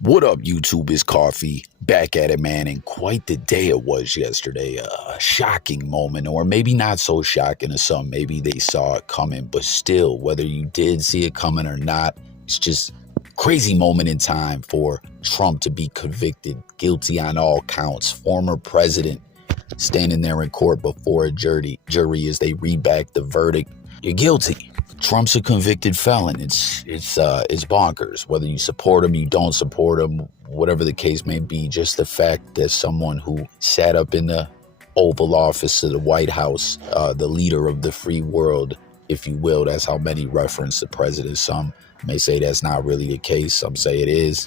What up, YouTube? Is Coffee back at it, man, and quite the day it was yesterday. A shocking moment, or maybe not so shocking to some. Maybe they saw it coming, but still, whether you did see it coming or not, it's just crazy moment in time for Trump to be convicted, guilty on all counts. Former president standing there in court before a jury as they read back the verdict. You're guilty. Trump's a convicted felon. It's bonkers. Whether you support him, you don't support him, whatever the case may be, just the fact that someone who sat up in the Oval Office of the White House, the leader of the free world, if you will, that's how many reference the president. Some may say that's not really the case. Some say it is.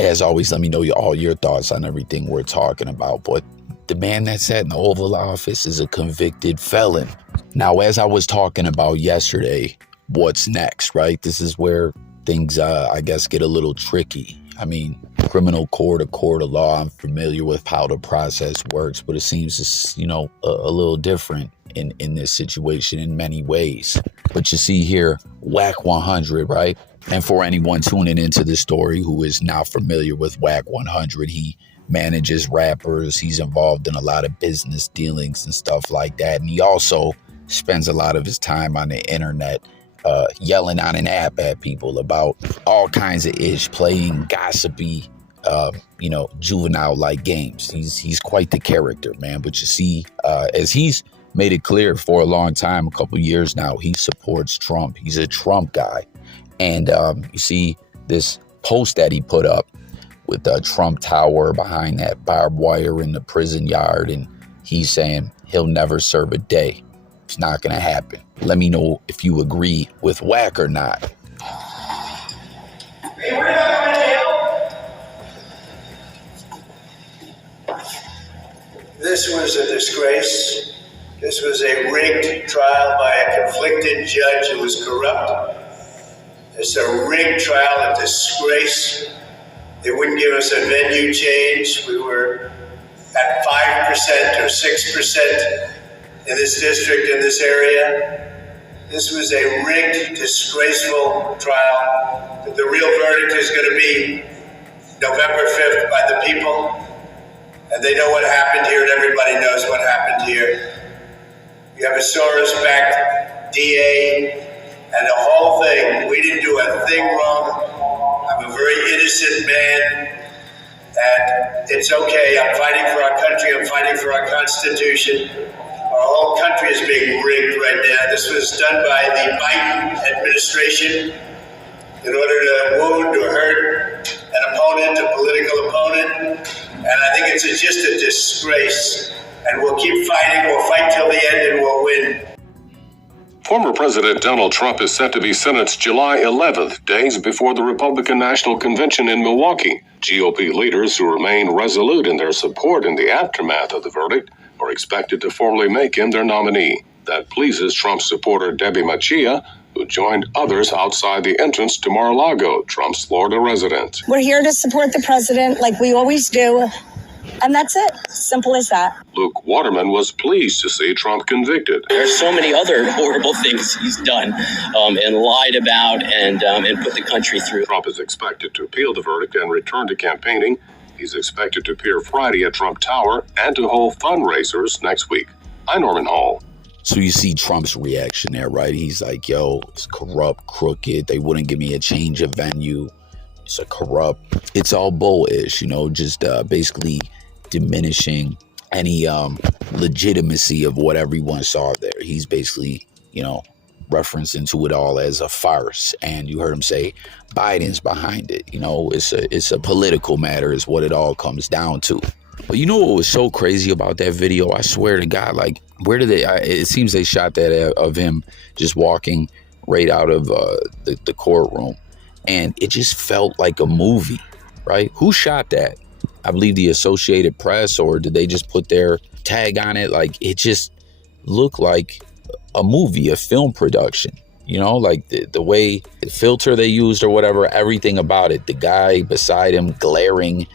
As always, let me know all your thoughts on everything we're talking about. But the man that sat in the Oval Office is a convicted felon. Now, as I was talking about yesterday, what's next, right? This is where things, I guess, get a little tricky. I mean, criminal court, a court of law, I'm familiar with how the process works, but it seems it's, a little different in this situation in many ways. But you see here, Wack100, right? And for anyone tuning into this story who is not familiar with Wack100, he manages rappers. He's involved in a lot of business dealings and stuff like that. And he also spends a lot of his time on the internet yelling on an app at people about all kinds of ish, playing gossipy, juvenile-like games. He's quite the character, man. But you see, as he's made it clear for a long time, a couple years now, he supports Trump. He's a Trump guy. And you see this post that he put up with the Trump Tower behind that barbed wire in the prison yard. And he's saying he'll never serve a day. It's not going to happen. Let me know if you agree with Wack or not. This was a disgrace. This was a rigged trial by a conflicted judge who was corrupt. It's a rigged trial, a disgrace. They wouldn't give us a venue change. We were at 5% or 6% in this district, in this area. This was a rigged, disgraceful trial. The real verdict is going to be November 5th by the people. And they know what happened here, and everybody knows what happened here. You have a Soros-backed DA, and the whole thing, we didn't do a thing wrong. I'm a very innocent man, and it's okay. I'm fighting for our country. I'm fighting for our Constitution. Our whole country is being rigged right now. This was done by the Biden administration in order to wound or hurt an opponent, a political opponent. And I think it's just a disgrace. And we'll keep fighting. We'll fight till the end and we'll win. Former President Donald Trump is set to be sentenced July 11th, days before the Republican National Convention in Milwaukee. GOP leaders who remain resolute in their support in the aftermath of the verdict are expected to formally make him their nominee. That pleases Trump supporter Debbie Machia, who joined others outside the entrance to Mar-a-Lago, Trump's Florida residence. We're here to support the president like we always do. And that's it. Simple as that. Luke Waterman was pleased to see Trump convicted. There's so many other horrible things he's done and lied about and put the country through. Trump is expected to appeal the verdict and return to campaigning. He's expected to appear Friday at Trump Tower and to hold fundraisers next week. I'm Norman Hall. So you see Trump's reaction there, right? He's like, yo, it's corrupt, crooked. They wouldn't give me a change of venue. It's a corrupt. It's all bullish, just basically diminishing any legitimacy of what everyone saw there. He's basically, referencing to it all as a farce. And you heard him say Biden's behind it. It's a political matter is what it all comes down to. But you know what was so crazy about that video? I swear to God, like, where did it seems they shot that of him just walking right out of the courtroom. And it just felt like a movie, right? Who shot that? I believe the Associated Press, or did they just put their tag on it? Like, it just looked like a movie, a film production, like the way the filter they used or whatever, everything about it. The guy beside him glaring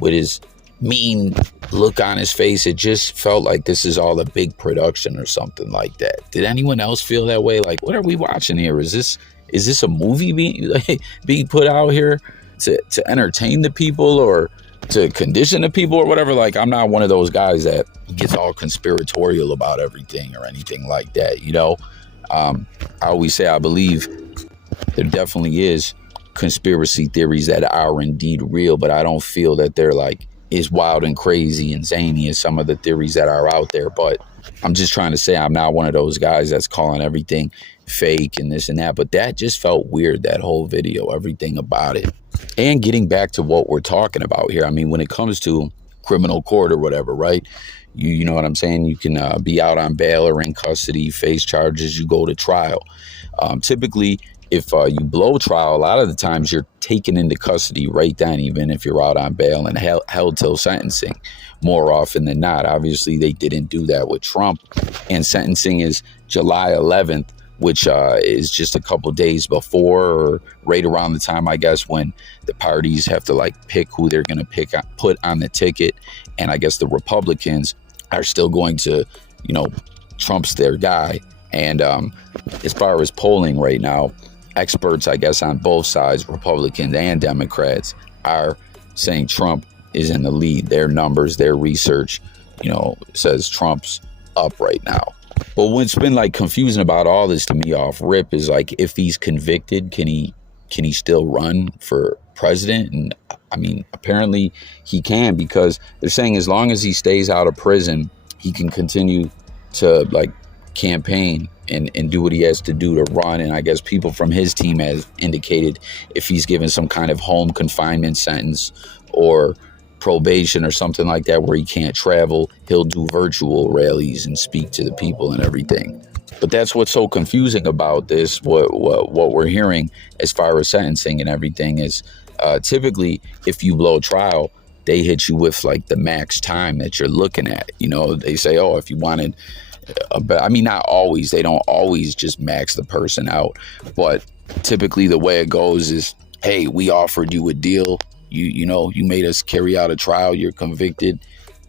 with his mean look on his face. It just felt like this is all a big production or something like that. Did anyone else feel that way? Like, what are we watching here? Is this a movie being put out here? to entertain the people or to condition the people or whatever. Like, I'm not one of those guys that gets all conspiratorial about everything or anything like that, you know. I always say I believe there definitely is conspiracy theories that are indeed real, but I don't feel that they're like as wild and crazy and zany as some of the theories that are out there. But I'm just trying to say I'm not one of those guys that's calling everything fake and this and that. But that just felt weird, that whole video, everything about it. And getting back to what we're talking about here, I mean, when it comes to criminal court or whatever, right? You know what I'm saying? You can be out on bail or in custody, face charges, you go to trial. Typically, if you blow trial, a lot of the times you're taken into custody right then, even if you're out on bail, and held till sentencing more often than not. Obviously, they didn't do that with Trump. And sentencing is July 11th, which is just a couple days before or right around the time, I guess, when the parties have to like pick who they're going to put on the ticket. And I guess the Republicans are still going to, you know, Trump's their guy. And as far as polling right now, experts, I guess, on both sides, Republicans and Democrats, are saying Trump is in the lead. Their numbers, their research, you know, says Trump's up right now. But what's been like confusing about all this to me off rip is like, if he's convicted, can he still run for president? And I mean, apparently he can, because they're saying as long as he stays out of prison, he can continue to like campaign and do what he has to do to run. And I guess people from his team has indicated if he's given some kind of home confinement sentence or probation or something like that where he can't travel, he'll do virtual rallies and speak to the people and everything. But that's what's so confusing about this. What we're hearing as far as sentencing and everything is typically if you blow trial, they hit you with like the max time that you're looking at. You know, they say, oh, if you wanted I mean, not always. They don't always just max the person out. But typically the way it goes is, hey, we offered you a deal. You know, you made us carry out a trial. You're convicted.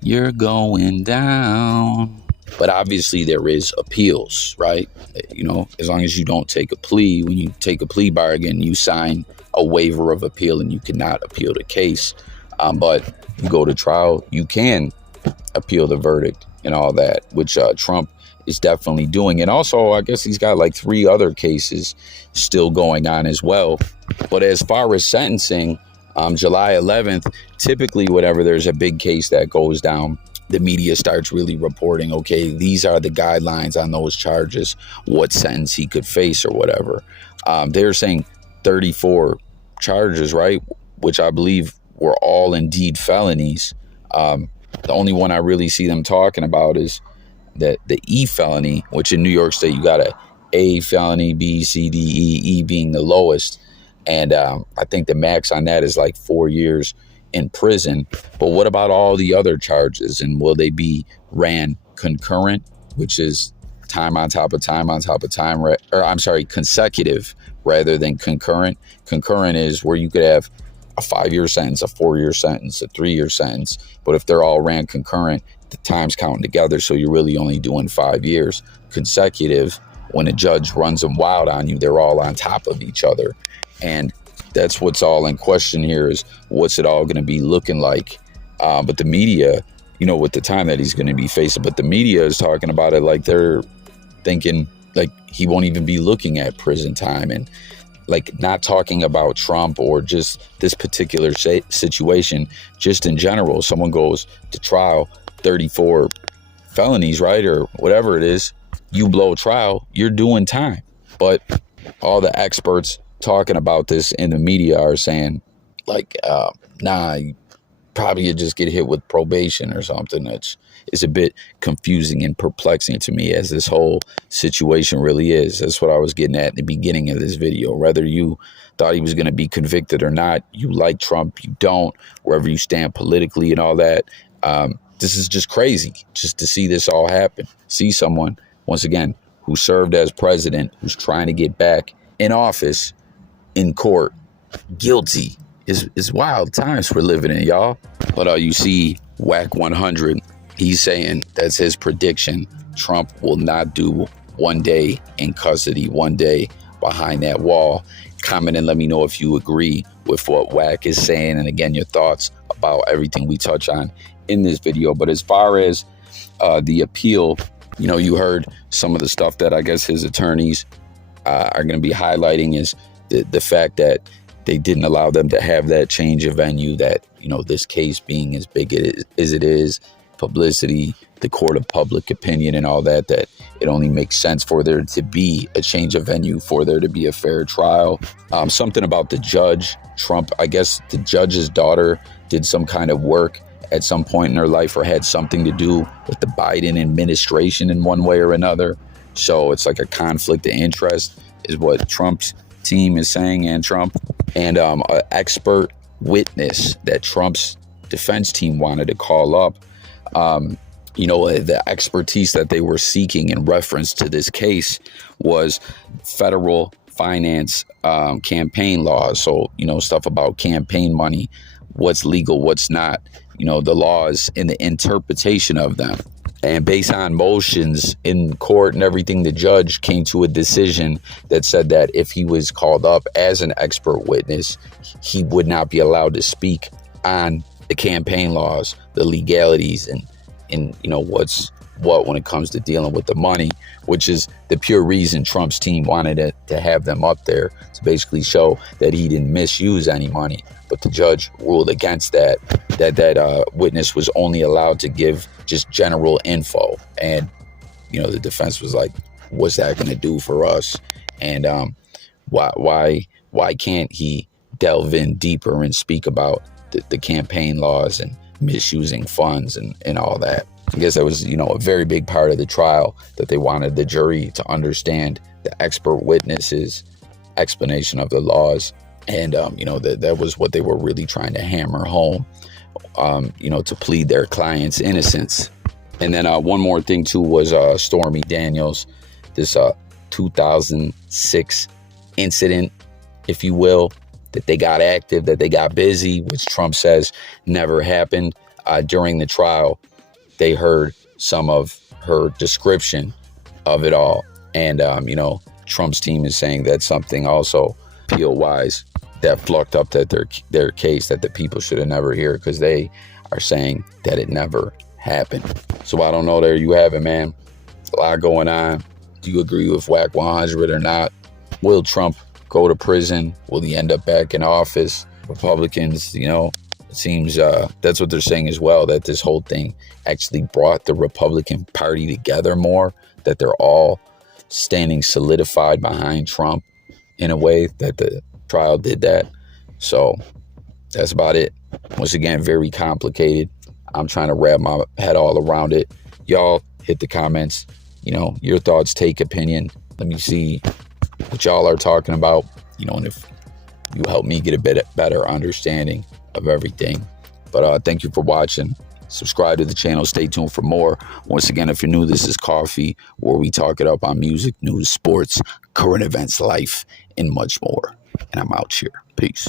You're going down. But obviously there is appeals, right? You know, as long as you don't take a plea, when you take a plea bargain, you sign a waiver of appeal and you cannot appeal the case. But you go to trial, you can appeal the verdict and all that, which Trump is definitely doing. And also, I guess he's got like 3 other cases still going on as well. But as far as sentencing, July 11th, typically whenever there's a big case that goes down, the media starts really reporting, okay, these are the guidelines on those charges, what sentence he could face or whatever. They're saying 34 charges, right? Which I believe were all indeed felonies. The only one I really see them talking about is the E felony, which in New York State, you got A felony, B, C, D, E being the lowest. And I think the max on that is like 4 years in prison. But what about all the other charges? And will they be ran concurrent, which is time on top of time on top of time, consecutive rather than concurrent? Concurrent is where you could have a 5-year sentence, a 4-year sentence, a 3-year sentence. But if they're all ran concurrent, the time's counting together. So you're really only doing 5 years. Consecutive, when a judge runs them wild on you, they're all on top of each other. And that's what's all in question here, is what's it all going to be looking like? But the media, you know, with the time that he's going to be facing, but the media is talking about it like they're thinking like he won't even be looking at prison time, and like not talking about Trump or just this particular situation, just in general. Someone goes to trial, 34 felonies, right? Or whatever it is, you blow trial, you're doing time. But all the experts talking about this in the media are saying like, nah, you probably just get hit with probation or something. It's a bit confusing and perplexing to me, as this whole situation really is. That's what I was getting at in the beginning of this video. Whether you thought he was going to be convicted or not, you like Trump, you don't, wherever you stand politically and all that. This is just crazy just to see this all happen. See someone, once again, who served as president, who's trying to get back in office, in court, guilty. It's wild times we're living in, y'all. But you see Wack100, he's saying that's his prediction. Trump will not do 1 day in custody, 1 day behind that wall. Comment and let me know if you agree with what Wack is saying, and again, your thoughts about everything we touch on in this video. But as far as the appeal, you heard some of the stuff that I guess his attorneys are going to be highlighting is the fact that they didn't allow them to have that change of venue, that, this case being as big as it is, publicity, the court of public opinion and all that it only makes sense for there to be a change of venue, for there to be a fair trial. Something about the judge, Trump, I guess the judge's daughter did some kind of work at some point in her life or had something to do with the Biden administration in one way or another. So it's like a conflict of interest is what Trump's team is saying, and Trump. And an expert witness that Trump's defense team wanted to call up, the expertise that they were seeking in reference to this case was federal finance campaign laws. So, stuff about campaign money, what's legal, what's not, the laws and the interpretation of them. And based on motions in court and everything, the judge came to a decision that said that if he was called up as an expert witness, he would not be allowed to speak on the campaign laws, the legalities, and what's what when it comes to dealing with the money, which is the pure reason Trump's team wanted to have them up there, to basically show that he didn't misuse any money. But the judge ruled against that witness was only allowed to give just general info. And, the defense was like, what's that going to do for us? And why can't he delve in deeper and speak about the campaign laws and misusing funds and all that? I guess that was, a very big part of the trial, that they wanted the jury to understand the expert witness's explanation of the laws. And, that was what they were really trying to hammer home, to plead their client's innocence. And then one more thing, too, was Stormy Daniels, this 2006 incident, if you will, that they got active, that they got busy, which Trump says never happened. During the trial, they heard some of her description of it all. And, Trump's team is saying that's something also appeal-wise that flucked up that their case, that the people should have never heard, because they are saying that it never happened. So I don't know. There you have it, man. It's a lot going on. Do you agree with Wack100 or not? Will Trump go to prison? Will he end up back in office? Republicans, it seems that's what they're saying as well, that this whole thing actually brought the Republican Party together more, that they're all standing solidified behind Trump in a way, that the trial did that. So that's about it. Once again, very complicated. I'm trying to wrap my head all around it. Y'all hit the comments, your thoughts, take opinion. Let me see what y'all are talking about, and if you help me get a bit better understanding of everything. But thank you for watching. Subscribe to the channel. Stay tuned for more. Once again, if you're new, this is Coffee, where we talk it up on music, news, sports, current events, life, and much more. And I'm out here. Peace.